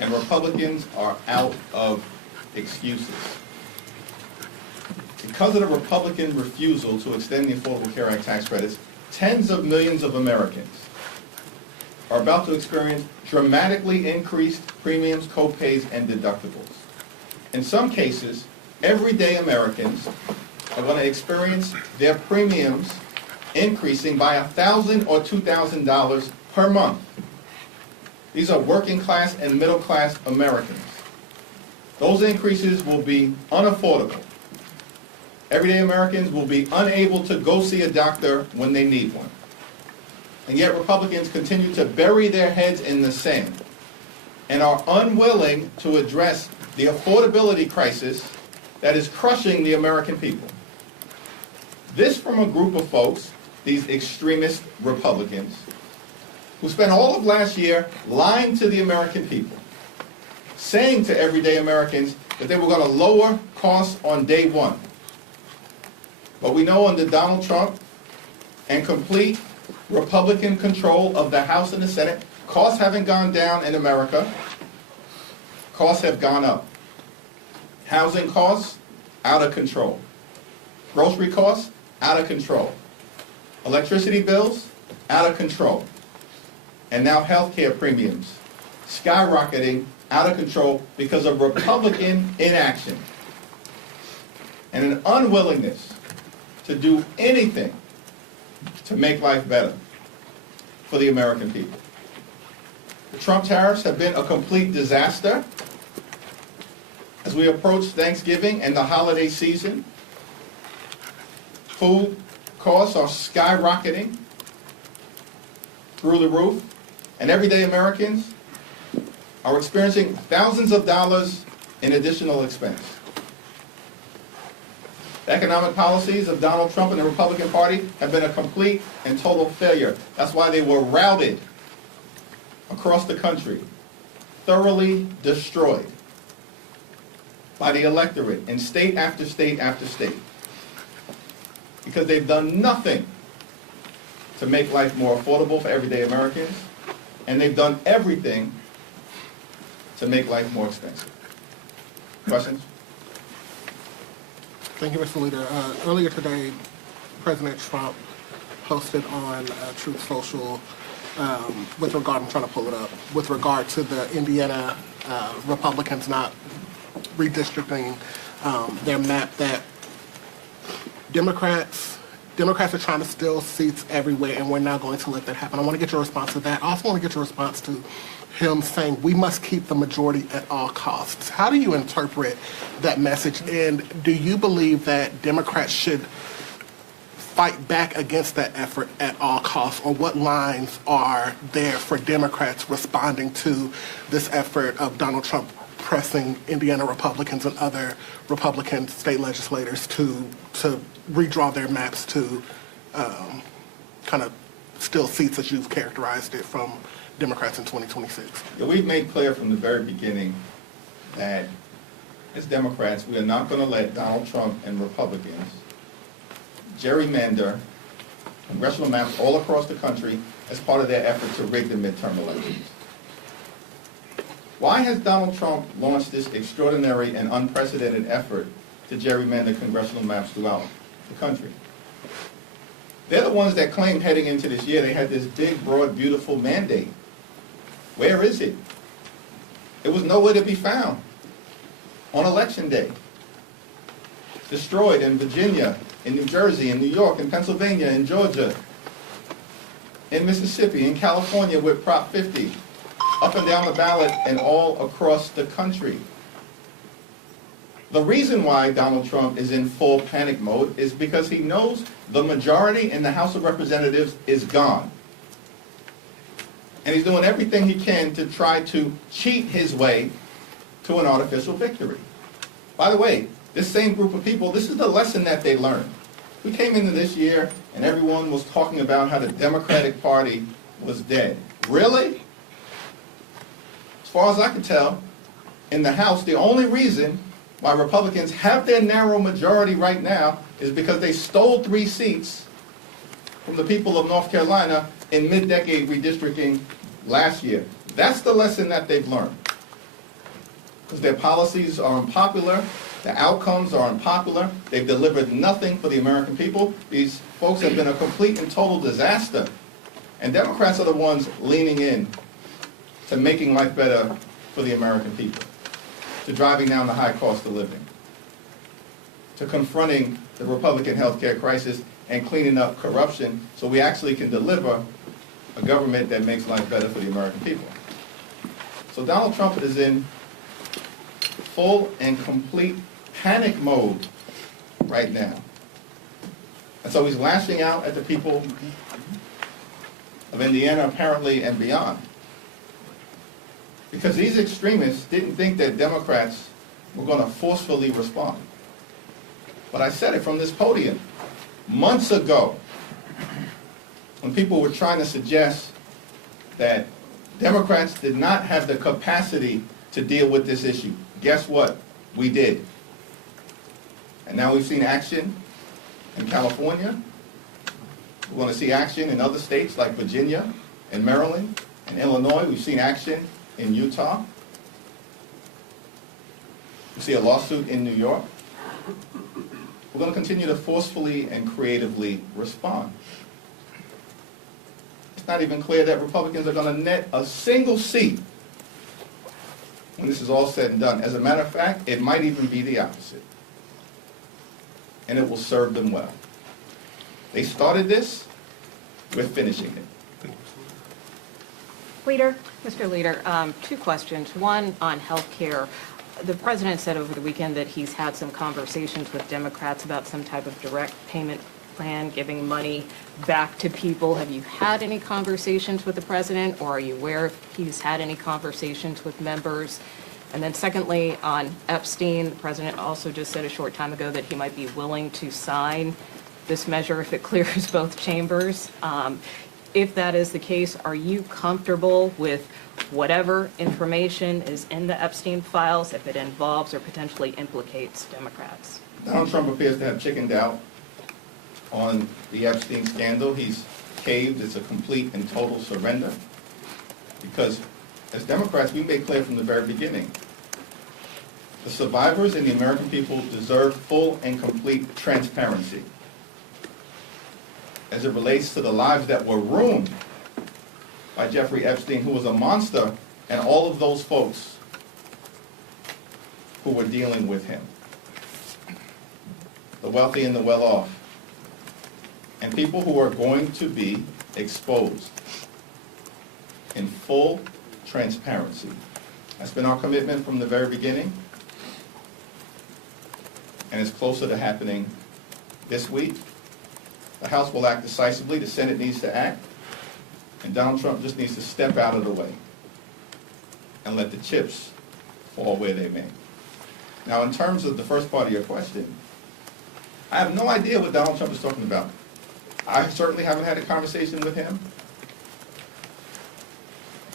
and Republicans are out of excuses. Because of the Republican refusal to extend the Affordable Care Act tax credits, tens of millions of Americans are about to experience dramatically increased premiums, co-pays, and deductibles. In some cases, everyday Americans are going to experience their premiums increasing by $1,000 or $2,000 per month. These are working class and middle class Americans. Those increases will be unaffordable. Everyday Americans will be unable to go see a doctor when they need one. And yet Republicans continue to bury their heads in the sand and are unwilling to address the affordability crisis that is crushing the American people. This from a group of folks, these extremist Republicans, who spent all of last year lying to the American people, saying to everyday Americans that they were going to lower costs on day one. But we know under Donald Trump and complete Republican control of the House and the Senate, costs haven't gone down in America, costs have gone up. Housing costs, out of control. Grocery costs, out of control. Electricity bills, out of control. And now healthcare premiums, skyrocketing, out of control because of Republican inaction and an unwillingness to do anything to make life better for the American people. The Trump tariffs have been a complete disaster. As we approach Thanksgiving and the holiday season, food costs are skyrocketing through the roof, and everyday Americans are experiencing thousands of dollars in additional expense. The economic policies of Donald Trump and the Republican Party have been a complete and total failure. That's why they were routed across the country, thoroughly destroyed by the electorate in state after state after state, because they've done nothing to make life more affordable for everyday Americans, and they've done everything to make life more expensive. Questions? Thank you, Mr. Leader. Earlier today, President Trump posted on Truth Social with regard, I'm trying to pull it up, with regard to the Indiana Republicans not redistricting their map, that Democrats are trying to steal seats everywhere, and we're not going to let that happen. I want to get your response to that. I also want to get your response to him saying we must keep the majority at all costs. How do you interpret that message, and do you believe that Democrats should fight back against that effort at all costs, or what lines are there for Democrats responding to this effort of Donald Trump pressing Indiana Republicans and other Republican state legislators to redraw their maps to kind of steal seats, as you've characterized it, from Democrats in 2026? Yeah, we've made clear from the very beginning that as Democrats, we are not going to let Donald Trump and Republicans gerrymander congressional maps all across the country as part of their effort to rig the midterm elections. Why has Donald Trump launched this extraordinary and unprecedented effort to gerrymander congressional maps throughout the country? They're the ones that claimed heading into this year they had this big, broad, beautiful mandate. Where is it? It was nowhere to be found on Election Day. Destroyed in Virginia, in New Jersey, in New York, in Pennsylvania, in Georgia, in Mississippi, in California with Prop 50, up and down the ballot and all across the country. The reason why Donald Trump is in full panic mode is because he knows the majority in the House of Representatives is gone. And he's doing everything he can to try to cheat his way to an artificial victory. By the way, this same group of people, this is the lesson that they learned. We came into this year and everyone was talking about how the Democratic Party was dead. Really? As far as I can tell, in the House, the only reason why Republicans have their narrow majority right now is because they stole 3 seats from the people of North Carolina in mid-decade redistricting last year. That's the lesson that they've learned. because their policies are unpopular, the outcomes are unpopular, they've delivered nothing for the American people. These folks have been a complete and total disaster. And Democrats are the ones leaning in to making life better for the American people, to driving down the high cost of living, to confronting the Republican health care crisis and cleaning up corruption so we actually can deliver a government that makes life better for the American people. So Donald Trump is in full and complete panic mode right now. And so he's lashing out at the people of Indiana, apparently, and beyond. Because these extremists didn't think that Democrats were going to forcefully respond. But I said it from this podium months ago when people were trying to suggest that Democrats did not have the capacity to deal with this issue. Guess what? We did. And now we've seen action in California. We're going to see action in other states like Virginia and Maryland and Illinois. We've seen action in Utah. We see a lawsuit in New York. We're going to continue to forcefully and creatively respond. It's not even clear that Republicans are going to net a single seat when this is all said and done. As a matter of fact, it might even be the opposite. And it will serve them well. They started this, we're finishing it. Leader. Mr. Leader, two questions. One on health care. The president said over the weekend that he's had some conversations with Democrats about some type of direct payment plan, giving money back to people. Have you had any conversations with the president, or are you aware if he's had any conversations with members? And then secondly, on Epstein, the president also just said a short time ago that he might be willing to sign this measure if it clears both chambers. If that is the case, are you comfortable with whatever information is in the Epstein files if it involves or potentially implicates Democrats? Donald Trump appears to have chickened out on the Epstein scandal. He's caved. It's a complete and total surrender. Because as Democrats, we made clear from the very beginning, the survivors and the American people deserve full and complete transparency as it relates to the lives that were ruined by Jeffrey Epstein, who was a monster, and all of those folks who were dealing with him. The wealthy and the well-off. And people who are going to be exposed in full transparency. That's been our commitment from the very beginning. And it's closer to happening this week. The House will act decisively. The Senate needs to act. And Donald Trump just needs to step out of the way and let the chips fall where they may. Now, in terms of the first part of your question, I have no idea what Donald Trump is talking about. I certainly haven't had a conversation with him.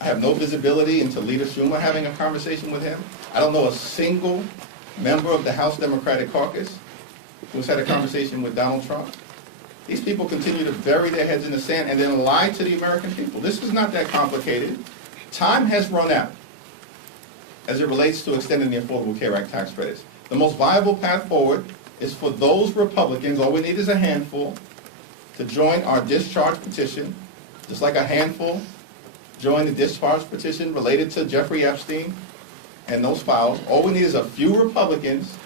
I have no visibility into Leader Schumer having a conversation with him. I don't know a single member of the House Democratic Caucus who's had a conversation with Donald Trump. These people continue to bury their heads in the sand and then lie to the American people. This is not that complicated. Time has run out as it relates to extending the Affordable Care Act tax credits. The most viable path forward is for those Republicans, all we need is a handful, to join our discharge petition, just like a handful joined the discharge petition related to Jeffrey Epstein and those files. All we need is a few Republicans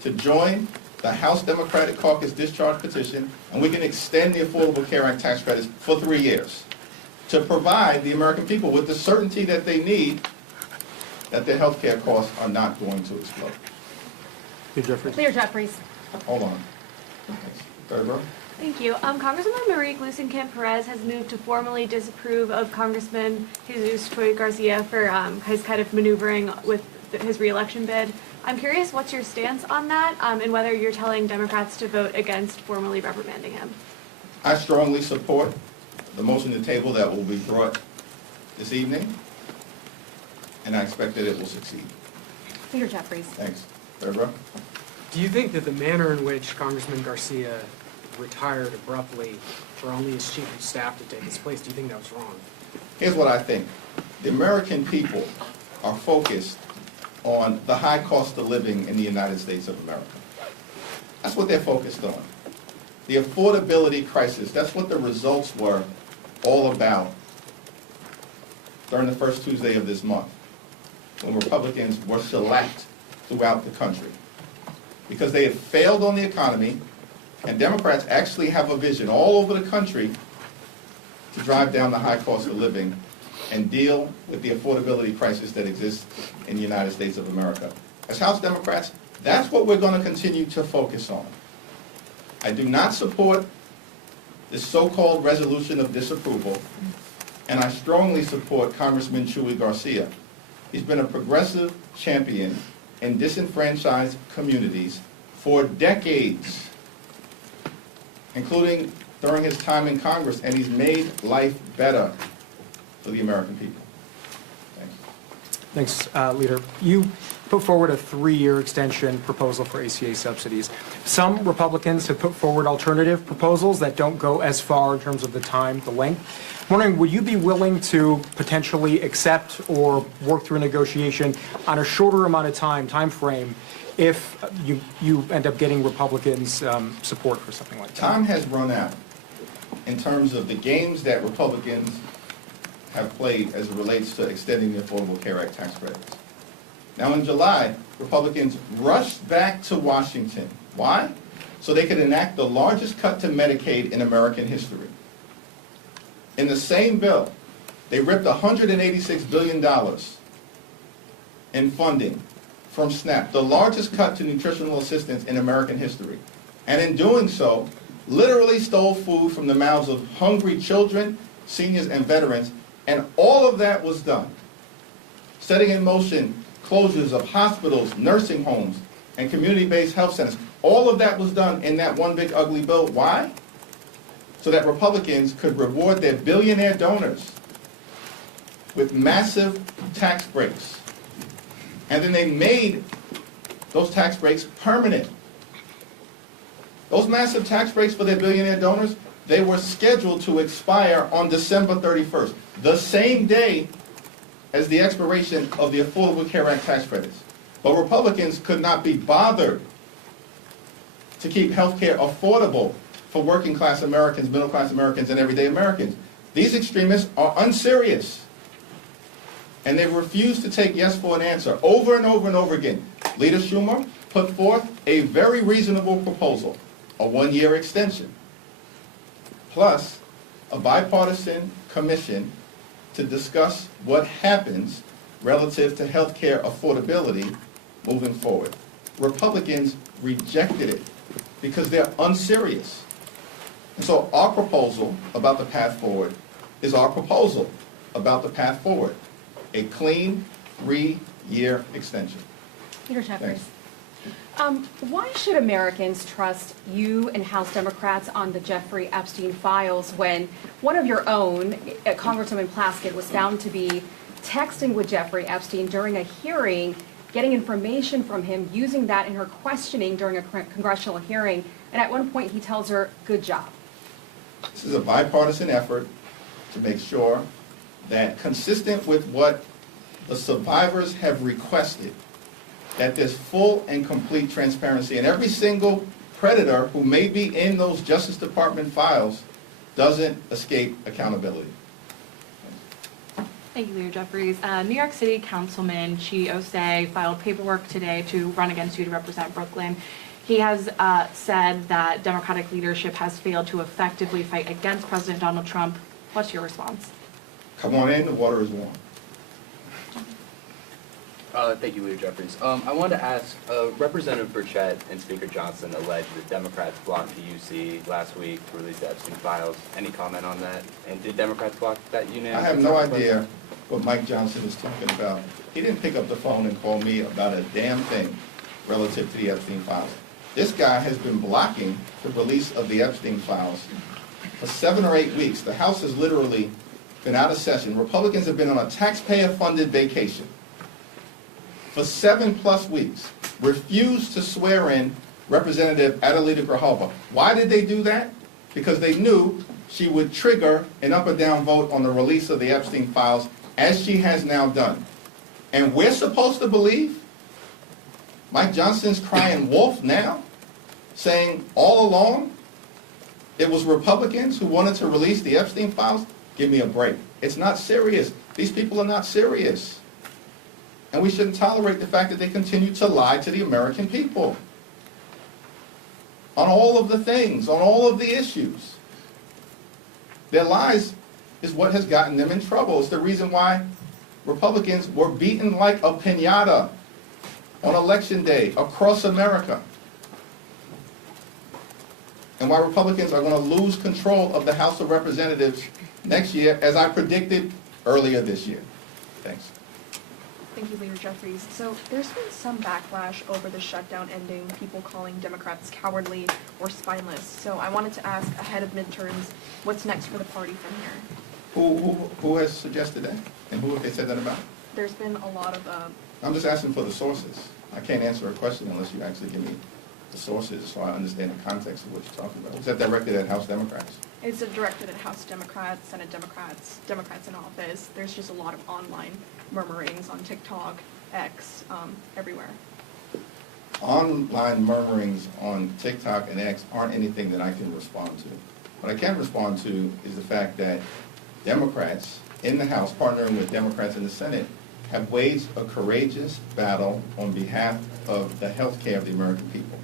to join the House Democratic Caucus discharge petition, and we can extend the Affordable Care Act tax credits for 3 years to provide the American people with the certainty that they need that their health care costs are not going to explode. Leader Jeffries. Hold on. Third row. Thank you. Congresswoman Marie Gluesenkamp-Perez has moved to formally disapprove of Congressman Jesus Troy Garcia for his kind of maneuvering with his reelection bid. I'm curious what's your stance on that and whether you're telling Democrats to vote against formally reprimanding him. I strongly support the motion to table that will be brought this evening, and I expect that it will succeed. Leader Jeffries. Thanks. Third row. Do you think that the manner in which Congressman Garcia retired abruptly for only his chief of staff to take his place, do you think that was wrong? Here's what I think. The American people are focused on the high cost of living in the United States of America. That's what they're focused on. The affordability crisis, that's what the results were all about during the first Tuesday of this month, when Republicans were shellacked throughout the country. Because they had failed on the economy, and Democrats actually have a vision all over the country to drive down the high cost of living and deal with the affordability crisis that exists in the United States of America. As House Democrats, that's what we're going to continue to focus on. I do not support this so-called resolution of disapproval, and I strongly support Congressman Chuy Garcia. He's been a progressive champion in disenfranchised communities for decades, including during his time in Congress, and he's made life better for the American people. Thank you. Thanks, Leader. You put forward a 3-year extension proposal for ACA subsidies. Some Republicans have put forward alternative proposals that don't go as far in terms of the time, the length. I'm wondering, would you be willing to potentially accept or work through a negotiation on a shorter amount of time frame, if you end up getting Republicans' support for something like that? Time has run out in terms of the games that Republicans have played as it relates to extending the Affordable Care Act tax credits. Now in July, Republicans rushed back to Washington. Why? So they could enact the largest cut to Medicaid in American history. In the same bill, they ripped $186 billion in funding from SNAP, the largest cut to nutritional assistance in American history. And in doing so, literally stole food from the mouths of hungry children, seniors, and veterans, and all of that was done, setting in motion closures of hospitals, nursing homes, and community-based health centers. All of that was done in that one big ugly bill. Why? So that Republicans could reward their billionaire donors with massive tax breaks. And then they made those tax breaks permanent. Those massive tax breaks for their billionaire donors, they were scheduled to expire on December 31st, the same day as the expiration of the Affordable Care Act tax credits. But Republicans could not be bothered to keep health care affordable for working class Americans, middle class Americans, and everyday Americans. These extremists are unserious, and they refuse to take yes for an answer over and over and over again. Leader Schumer put forth a very reasonable proposal, a 1-year extension, plus a bipartisan commission to discuss what happens relative to health care affordability moving forward. Republicans rejected it because they're unserious. And so our proposal about the path forward is our proposal about the path forward, a clean 3-year extension. Leader Jeffries. Thanks. Why should Americans trust you and House Democrats on the Jeffrey Epstein files when one of your own, Congresswoman Plaskett, was found to be texting with Jeffrey Epstein during a hearing, getting information from him, using that in her questioning during a congressional hearing, and at one point he tells her, "Good job." This is a bipartisan effort to make sure that, consistent with what the survivors have requested, that there's full and complete transparency, and every single predator who may be in those Justice Department files doesn't escape accountability. Thank you, Leader Jeffries. New York City Councilman Chi Osei filed paperwork today to run against you to represent Brooklyn. He has said that Democratic leadership has failed to effectively fight against President Donald Trump. What's your response? Come on in, the water is warm. Thank you, Leader Jeffries. I wanted to ask, Representative Burchett and Speaker Johnson alleged that Democrats blocked the UC last week to release the Epstein files. Any comment on that? And did Democrats block that unanimous? I have no idea what Mike Johnson is talking about. He didn't pick up the phone and call me about a damn thing relative to the Epstein files. This guy has been blocking the release of the Epstein files for 7 or 8 weeks. The House has literally been out of session. Republicans have been on a taxpayer-funded vacation for 7+ weeks, refused to swear in Representative Adelita Grijalva. Why did they do that? Because they knew she would trigger an up or down vote on the release of the Epstein files, as she has now done. And we're supposed to believe Mike Johnson's crying wolf now, saying all along it was Republicans who wanted to release the Epstein files? Give me a break. It's not serious. These people are not serious. And we shouldn't tolerate the fact that they continue to lie to the American people on all of the things, on all of the issues. Their lies is what has gotten them in trouble. It's the reason why Republicans were beaten like a piñata on Election Day across America. And why Republicans are going to lose control of the House of Representatives next year, as I predicted earlier this year. Thanks. Thank you, Leader Jeffries. So there's been some backlash over the shutdown ending, people calling Democrats cowardly or spineless. So I wanted to ask, ahead of midterms, what's next for the party from here? Who has suggested that? And who have they said that about? There's been a lot of, I'm just asking for the sources. I can't answer a question unless you actually give me the sources so I understand the context of what you're talking about. Was that directed at House Democrats? it's directed at House Democrats, Senate Democrats, Democrats in office. There's just a lot of online murmurings on TikTok, X, everywhere. Online murmurings on TikTok and X aren't anything that I can respond to. What I can respond to is the fact that Democrats in the House, partnering with Democrats in the Senate, have waged a courageous battle on behalf of the health care of the American people,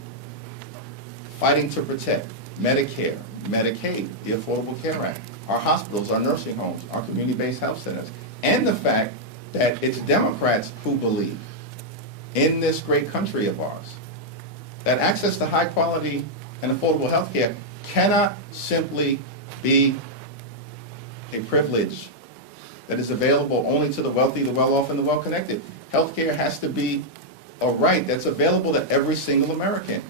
fighting to protect Medicare, Medicaid, the Affordable Care Act, our hospitals, our nursing homes, our community-based health centers, and the fact that it's Democrats who believe in this great country of ours that access to high quality and affordable health care cannot simply be a privilege that is available only to the wealthy, the well-off, and the well-connected. Health care has to be a right that's available to every single American.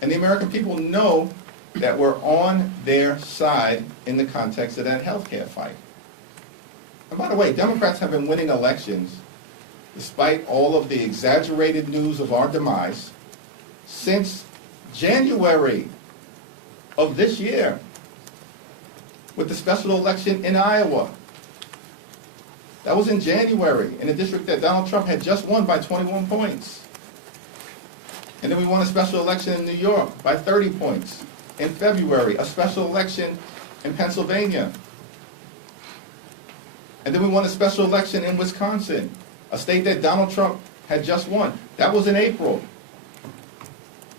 And the American people know that we're on their side in the context of that health care fight. And by the way, Democrats have been winning elections despite all of the exaggerated news of our demise since January of this year with the special election in Iowa. That was in January in a district that Donald Trump had just won by 21 points. And then we won a special election in New York by 30 points. In February, a special election in Pennsylvania. And then we won a special election in Wisconsin, a state that Donald Trump had just won. That was in April.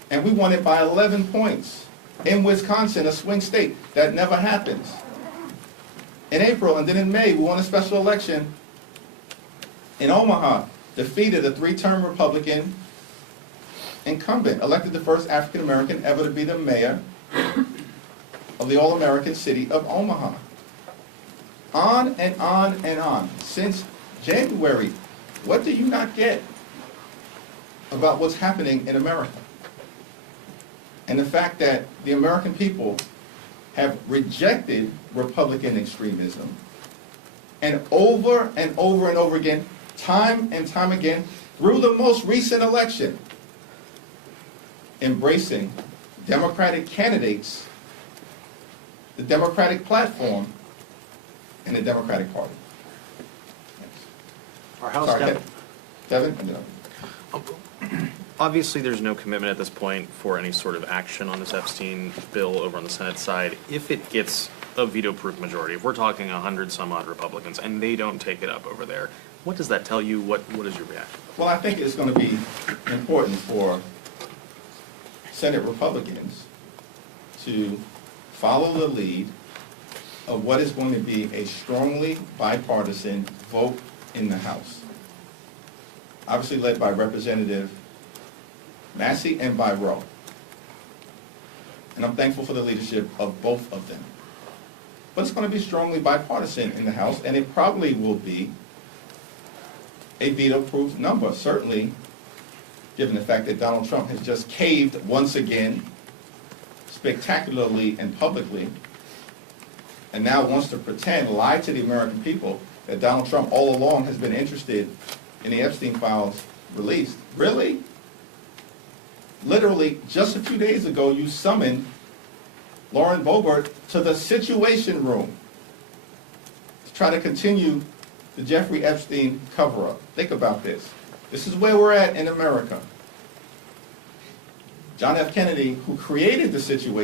And we won it by 11 points. In Wisconsin, a swing state. That never happens. In April, and then in May, we won a special election in Omaha, defeated a 3-term Republican incumbent, elected the first African American ever to be the mayor of the all-American city of Omaha. On and on and on. Since January, what do you not get about what's happening in America? And the fact that the American people have rejected Republican extremism, and over and over and over again, time and time again, through the most recent election, embracing Democratic candidates, the Democratic platform, and the Democratic Party. Our House Sorry, Devin? Obviously, there's no commitment at this point for any sort of action on this Epstein bill over on the Senate side. If it gets a veto-proof majority, if we're talking 100-some-odd Republicans and they don't take it up over there, what does that tell you? What is your reaction? Well, I think it's going to be important for Senate Republicans to follow the lead of what is going to be a strongly bipartisan vote in the House. Obviously led by Representative Massey and by Rowe. And I'm thankful for the leadership of both of them. But it's going to be strongly bipartisan in the House, and it probably will be a veto-proof number, certainly given the fact that Donald Trump has just caved once again, spectacularly and publicly, and now wants to pretend, lie to the American people, that Donald Trump all along has been interested in the Epstein files released. Really? Literally, just a few days ago, you summoned Lauren Boebert to the Situation Room to try to continue the Jeffrey Epstein cover-up. Think about this. This is where we're at in America. John F. Kennedy, who created the situation